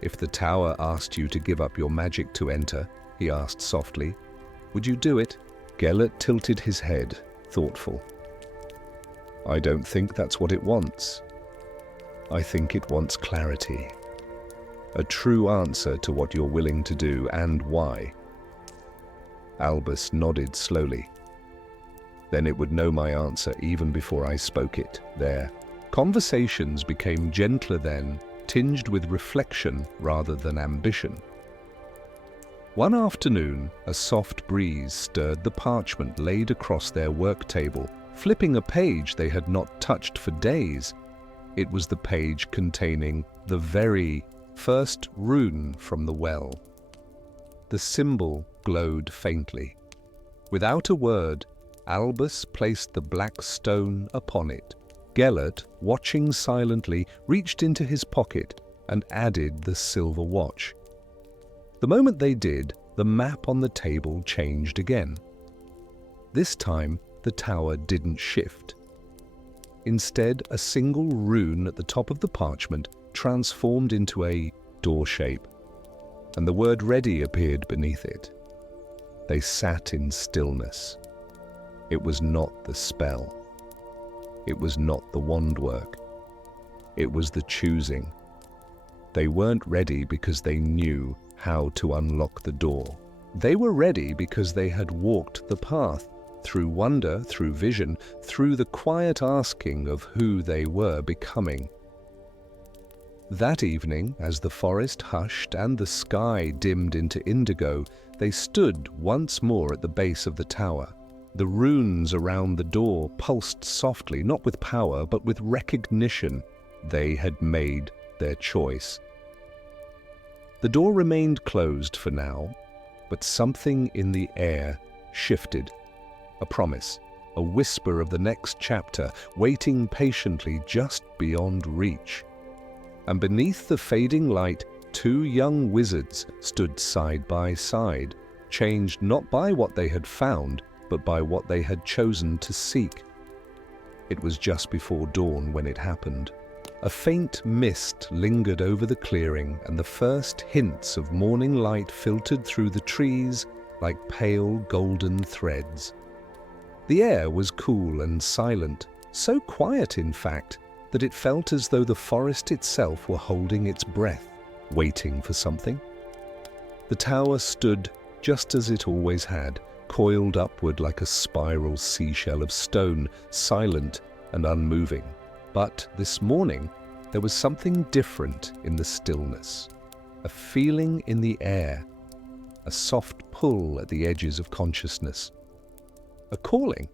"If the tower asked you to give up your magic to enter," he asked softly, "would you do it?" Gellert tilted his head, thoughtful. "I don't think that's what it wants. I think it wants clarity. A true answer to what you're willing to do and why." Albus nodded slowly. "Then it would know my answer even before I spoke it." Their conversations became gentler then, tinged with reflection rather than ambition. One afternoon, a soft breeze stirred the parchment laid across their work table, flipping a page they had not touched for days. It was the page containing the very first rune from the well. The symbol glowed faintly. Without a word, Albus placed the black stone upon it. Gellert, watching silently, reached into his pocket and added the silver watch. The moment they did, the map on the table changed again. This time, the tower didn't shift. Instead, a single rune at the top of the parchment transformed into a door shape, and the word "ready" appeared beneath it. They sat in stillness. It was not the spell. It was not the wand work. It was the choosing. They weren't ready because they knew how to unlock the door. They were ready because they had walked the path, through wonder, through vision, through the quiet asking of who they were becoming. That evening, as the forest hushed and the sky dimmed into indigo, they stood once more at the base of the tower. The runes around the door pulsed softly, not with power, but with recognition. They had made their choice. The door remained closed for now, but something in the air shifted. A promise, a whisper of the next chapter, waiting patiently just beyond reach. And beneath the fading light, 2 young wizards stood side by side, changed not by what they had found, but by what they had chosen to seek. It was just before dawn when it happened. A faint mist lingered over the clearing, and the first hints of morning light filtered through the trees like pale golden threads. The air was cool and silent, so quiet in fact, that it felt as though the forest itself were holding its breath, waiting for something. The tower stood just as it always had, coiled upward like a spiral seashell of stone, silent and unmoving. But this morning, there was something different in the stillness. A feeling in the air, a soft pull at the edges of consciousness. A calling.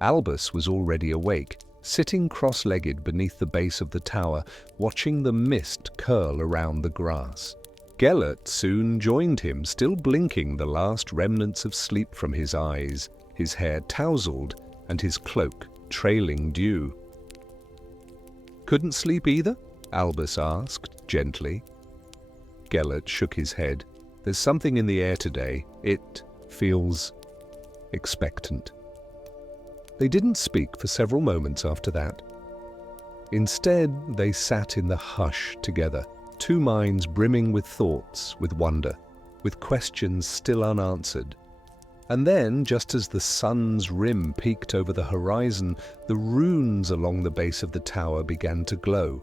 Albus was already awake, sitting cross-legged beneath the base of the tower, watching the mist curl around the grass. Gellert soon joined him, still blinking the last remnants of sleep from his eyes, his hair tousled and his cloak trailing dew. "Couldn't sleep either?" Albus asked, gently. Gellert shook his head. "There's something in the air today. It feels expectant." They didn't speak for several moments after that. Instead, they sat in the hush together, two minds brimming with thoughts, with wonder, with questions still unanswered. And then, just as the sun's rim peeked over the horizon, the runes along the base of the tower began to glow.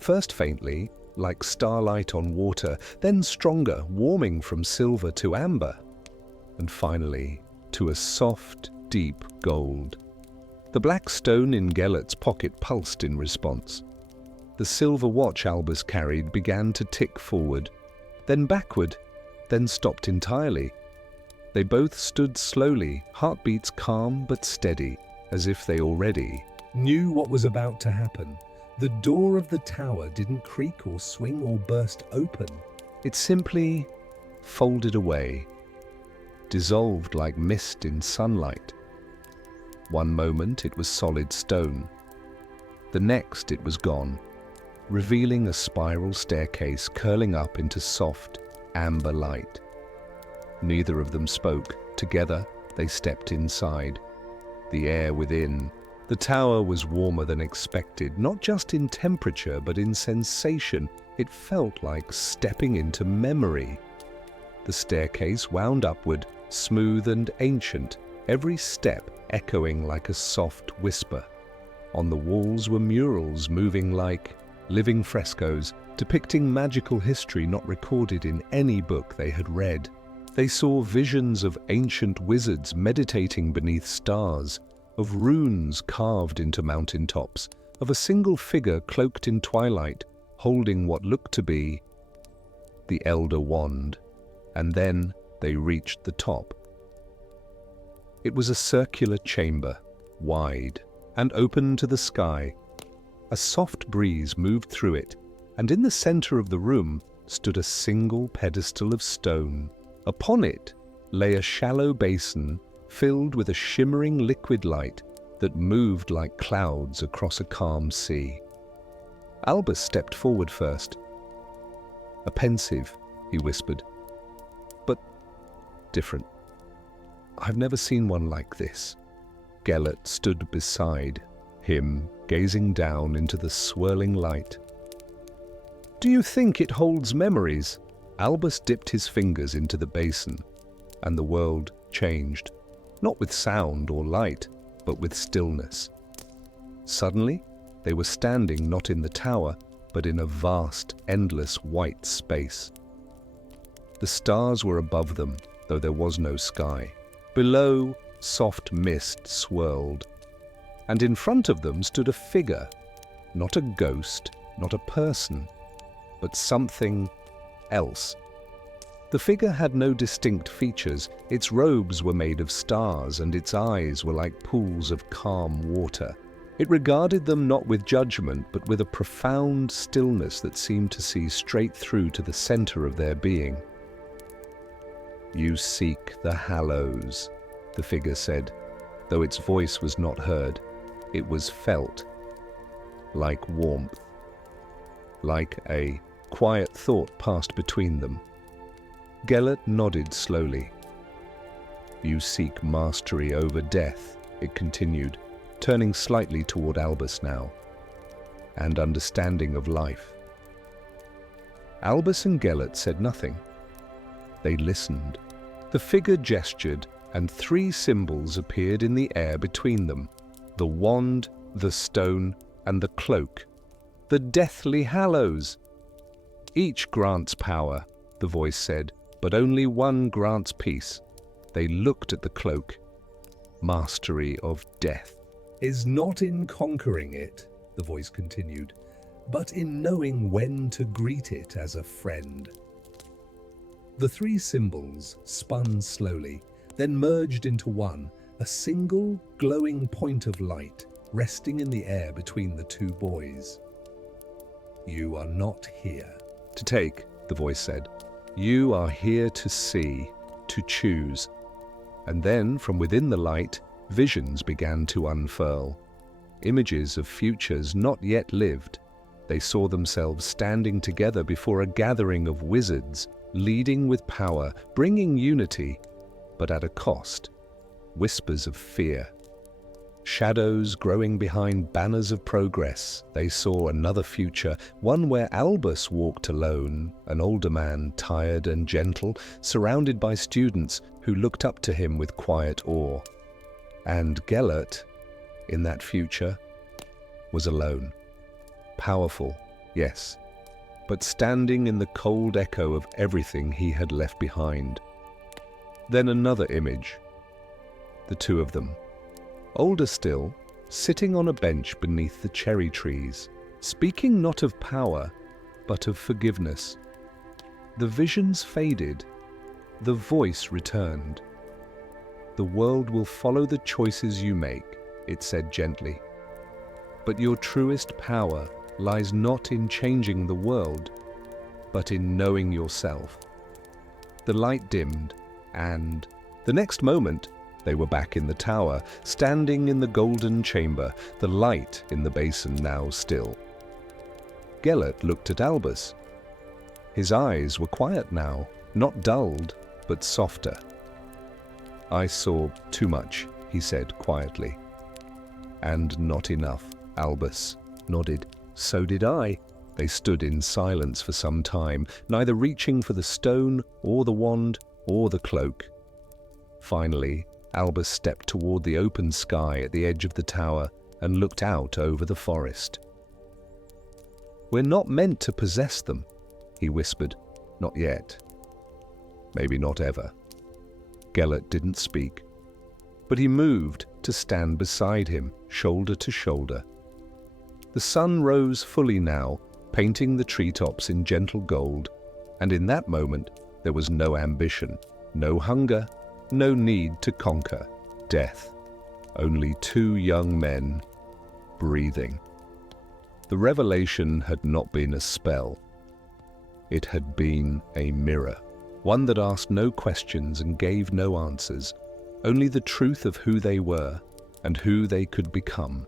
First faintly, like starlight on water, then stronger, warming from silver to amber, and finally to a soft, deep gold. The black stone in Gellert's pocket pulsed in response. The silver watch Albus carried began to tick forward, then backward, then stopped entirely. They both stood slowly, heartbeats calm but steady, as if they already knew what was about to happen. The door of the tower didn't creak or swing or burst open. It simply folded away, dissolved like mist in sunlight. One moment it was solid stone. The next it was gone, revealing a spiral staircase curling up into soft, amber light. Neither of them spoke. Together, they stepped inside. The air within. The tower was warmer than expected, not just in temperature, but in sensation. It felt like stepping into memory. The staircase wound upward, smooth and ancient, every step echoing like a soft whisper. On the walls were murals moving like living frescoes, depicting magical history not recorded in any book they had read. They saw visions of ancient wizards meditating beneath stars, of runes carved into mountaintops, of a single figure cloaked in twilight, holding what looked to be the Elder Wand. And then they reached the top. It was a circular chamber, wide and open to the sky. A soft breeze moved through it, and in the center of the room stood a single pedestal of stone. Upon it lay a shallow basin filled with a shimmering liquid light that moved like clouds across a calm sea. Albus stepped forward first. "A pensive," he whispered, "but different. I've never seen one like this." Gellert stood beside him, gazing down into the swirling light. "Do you think it holds memories?" Albus dipped his fingers into the basin, and the world changed, not with sound or light, but with stillness. Suddenly, they were standing not in the tower, but in a vast, endless white space. The stars were above them, though there was no sky. Below, soft mist swirled, and in front of them stood a figure, not a ghost, not a person, but something else. The figure had no distinct features. Its robes were made of stars, and its eyes were like pools of calm water. It regarded them not with judgment, but with a profound stillness that seemed to see straight through to the center of their being. "You seek the Hallows," the figure said, though its voice was not heard. It was felt, like warmth. Like a quiet thought passed between them. Gellert nodded slowly. "You seek mastery over death," it continued, turning slightly toward Albus now, "and understanding of life." Albus and Gellert said nothing. They listened, The figure gestured, and 3 symbols appeared in the air between them: the wand, the stone, and the cloak. The Deathly Hallows! Each grants power, the voice said, but only one grants peace. They looked at the cloak. Mastery of death. Is not in conquering it, the voice continued, but in knowing when to greet it as a friend. The 3 symbols spun slowly, then merged into one, a single glowing point of light resting in the air between the 2 boys. You are not here To take, the voice said. You are here to see, to choose. And then, from within the light, visions began to unfurl. Images of futures not yet lived. They saw themselves standing together before a gathering of wizards, leading with power, bringing unity, but at a cost. Whispers of fear. Shadows growing behind banners of progress. They saw another future, one where Albus walked alone, an older man, tired and gentle, surrounded by students who looked up to him with quiet awe. And Gellert, in that future, was alone. Powerful, yes, but standing in the cold echo of everything he had left behind. Then another image. The 2 of them. Older still, sitting on a bench beneath the cherry trees, speaking not of power, but of forgiveness. The visions faded, the voice returned. The world will follow the choices you make, it said gently. But your truest power lies not in changing the world, but in knowing yourself. The light dimmed, and the next moment, they were back in the tower, standing in the golden chamber, the light in the basin now still. Gellert looked at Albus. His eyes were quiet now, not dulled, but softer. I saw too much, he said quietly. And not enough, Albus nodded. So did I. They stood in silence for some time, neither reaching for the stone, or the wand, or the cloak. Finally, Albus stepped toward the open sky at the edge of the tower and looked out over the forest. We're not meant to possess them, he whispered. Not yet. Maybe not ever. Gellert didn't speak, but he moved to stand beside him, shoulder to shoulder. The sun rose fully now, painting the treetops in gentle gold, and in that moment there was no ambition, no hunger, no need to conquer death. Only 2 young men, breathing. The revelation had not been a spell. It had been a mirror, one that asked no questions and gave no answers, only the truth of who they were and who they could become.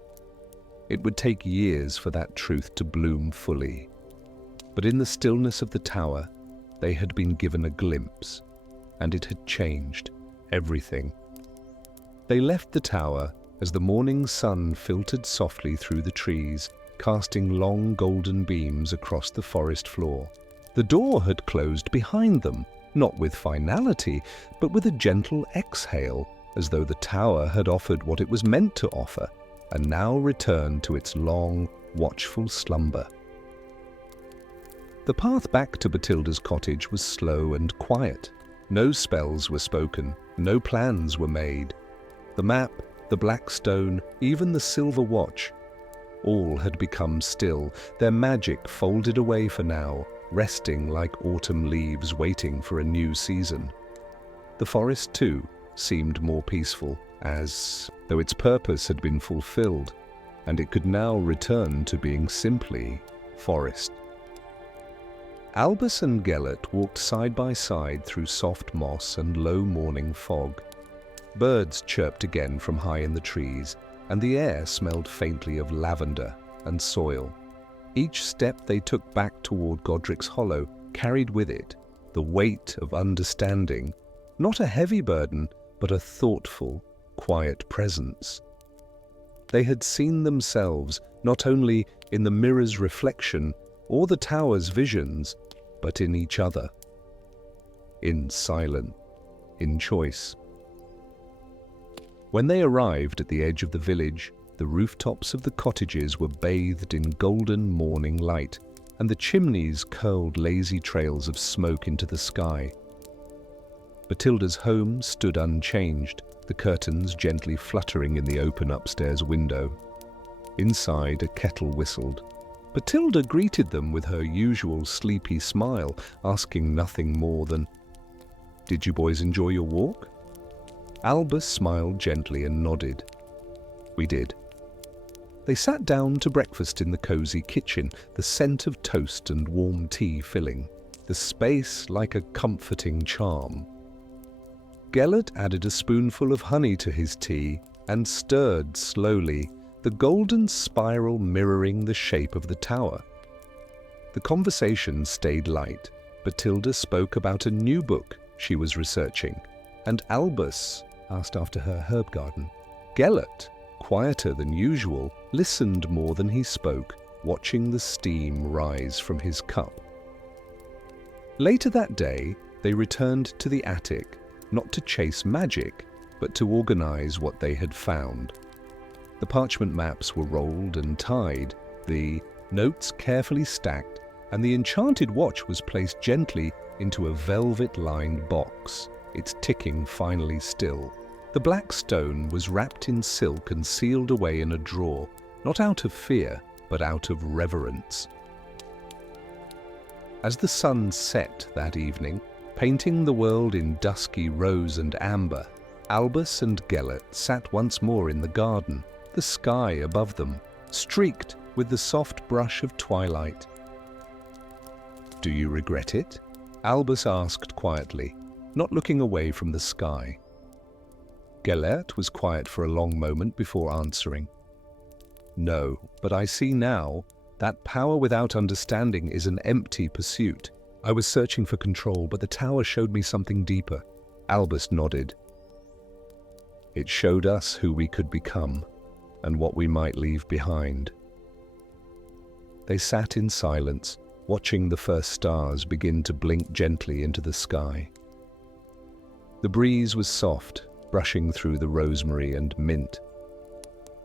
It would take years for that truth to bloom fully. But in the stillness of the tower, they had been given a glimpse, and it had changed everything. They left the tower as the morning sun filtered softly through the trees, casting long golden beams across the forest floor. The door had closed behind them, not with finality, but with a gentle exhale, as though the tower had offered what it was meant to offer, and now returned to its long, watchful slumber. The path back to Batilda's cottage was slow and quiet. No spells were spoken, no plans were made. The map, the black stone, even the silver watch, all had become still, their magic folded away for now, resting like autumn leaves waiting for a new season. The forest, too, seemed more peaceful, as though its purpose had been fulfilled, and it could now return to being simply forest. Albus and Gellert walked side by side through soft moss and low morning fog. Birds chirped again from high in the trees, and the air smelled faintly of lavender and soil. Each step they took back toward Godric's Hollow carried with it the weight of understanding, not a heavy burden, but a thoughtful, quiet presence. They had seen themselves not only in the mirror's reflection or the tower's visions, but in each other. In silence, in choice. When they arrived at the edge of the village, the rooftops of the cottages were bathed in golden morning light, and the chimneys curled lazy trails of smoke into the sky. Bathilda's home stood unchanged, the curtains gently fluttering in the open upstairs window. Inside, a kettle whistled. Bathilda greeted them with her usual sleepy smile, asking nothing more than, "Did you boys enjoy your walk?" Albus smiled gently and nodded. "We did." They sat down to breakfast in the cosy kitchen, the scent of toast and warm tea filling, the space like a comforting charm. Gellert added a spoonful of honey to his tea and stirred slowly, the golden spiral mirroring the shape of the tower. The conversation stayed light. Bathilda spoke about a new book she was researching, and Albus asked after her herb garden. Gellert, quieter than usual, listened more than he spoke, watching the steam rise from his cup. Later that day, they returned to the attic, not to chase magic, but to organize what they had found. The parchment maps were rolled and tied, the notes carefully stacked, and the enchanted watch was placed gently into a velvet-lined box, its ticking finally still. The black stone was wrapped in silk and sealed away in a drawer, not out of fear, but out of reverence. As the sun set that evening, painting the world in dusky rose and amber, Albus and Gellert sat once more in the garden, the sky above them, streaked with the soft brush of twilight. "Do you regret it?" Albus asked quietly, not looking away from the sky. Gellert was quiet for a long moment before answering. "No, but I see now that power without understanding is an empty pursuit. I was searching for control, but the tower showed me something deeper." Albus nodded. "It showed us who we could become and what we might leave behind." They sat in silence, watching the first stars begin to blink gently into the sky. The breeze was soft, brushing through the rosemary and mint.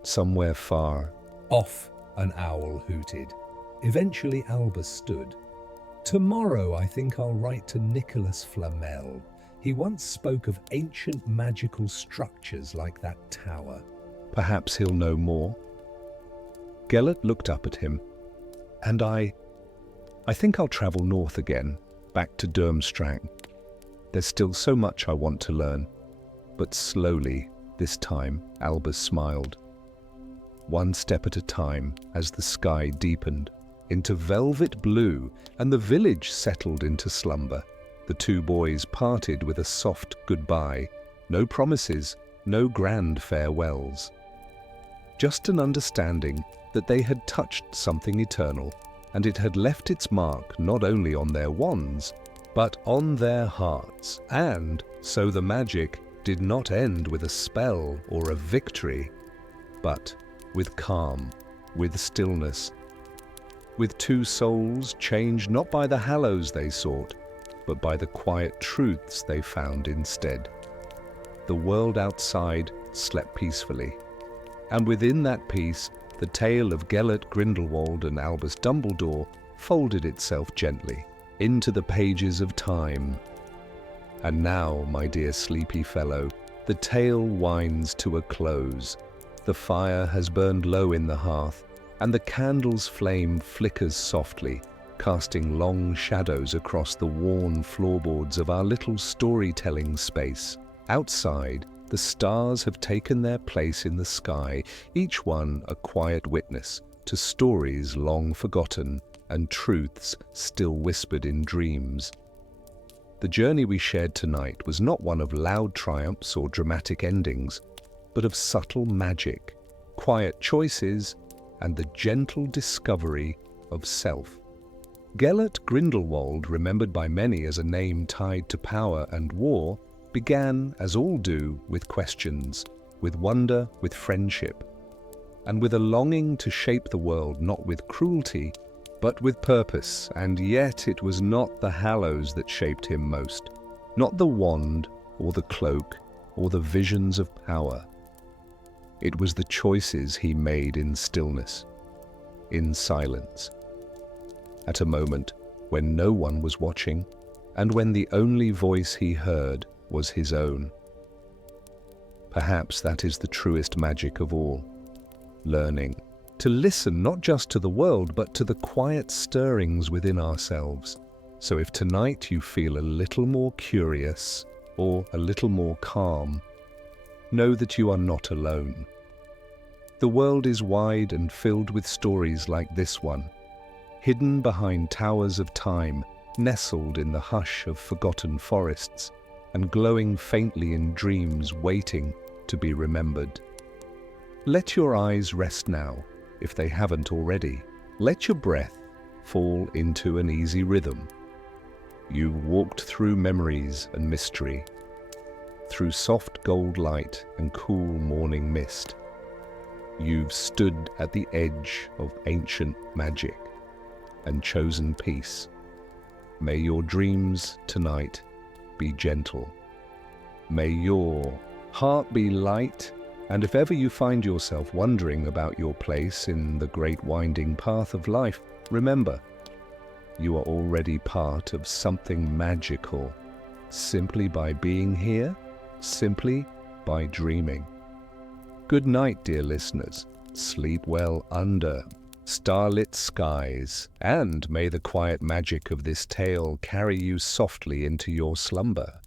Somewhere far off, an owl hooted. Eventually Albus stood. "Tomorrow I think I'll write to Nicholas Flamel. He once spoke of ancient magical structures like that tower. Perhaps he'll know more." Gellert looked up at him. "And I think I'll travel north again, back to Durmstrang. There's still so much I want to learn. But slowly, this time," Albus smiled. "One step at a time, as the sky deepened into velvet blue and the village settled into slumber. The two boys parted with a soft goodbye, no promises, no grand farewells. Just an understanding that they had touched something eternal, and it had left its mark not only on their wands, but on their hearts. And so the magic did not end with a spell or a victory, but with calm, with stillness, with two souls changed not by the hallows they sought, but by the quiet truths they found instead. The world outside slept peacefully, and within that peace, the tale of Gellert Grindelwald and Albus Dumbledore folded itself gently into the pages of time. And now, my dear sleepy fellow, the tale winds to a close. The fire has burned low in the hearth, and the candle's flame flickers softly, casting long shadows across the worn floorboards of our little storytelling space. Outside, the stars have taken their place in the sky, each one a quiet witness to stories long forgotten and truths still whispered in dreams. The journey we shared tonight was not one of loud triumphs or dramatic endings, but of subtle magic, quiet choices, and the gentle discovery of self. Gellert Grindelwald, remembered by many as a name tied to power and war, began, as all do, with questions, with wonder, with friendship, and with a longing to shape the world not with cruelty, but with purpose. And yet it was not the hallows that shaped him most, not the wand or the cloak, or the visions of power. It was the choices he made in stillness, in silence, at a moment when no one was watching, and when the only voice he heard was his own. Perhaps that is the truest magic of all, learning to listen not just to the world, but to the quiet stirrings within ourselves. So if tonight you feel a little more curious or a little more calm, know that you are not alone. The world is wide and filled with stories like this one, hidden behind towers of time, nestled in the hush of forgotten forests, and glowing faintly in dreams waiting to be remembered. Let your eyes rest now, if they haven't already. Let your breath fall into an easy rhythm. You've walked through memories and mystery, through soft gold light and cool morning mist. You've stood at the edge of ancient magic and chosen peace. May your dreams tonight be gentle. May your heart be light, and if ever you find yourself wondering about your place in the great winding path of life, remember, you are already part of something magical, simply by being here, simply by dreaming. Good night, dear listeners. Sleep well under starlit skies, and may the quiet magic of this tale carry you softly into your slumber.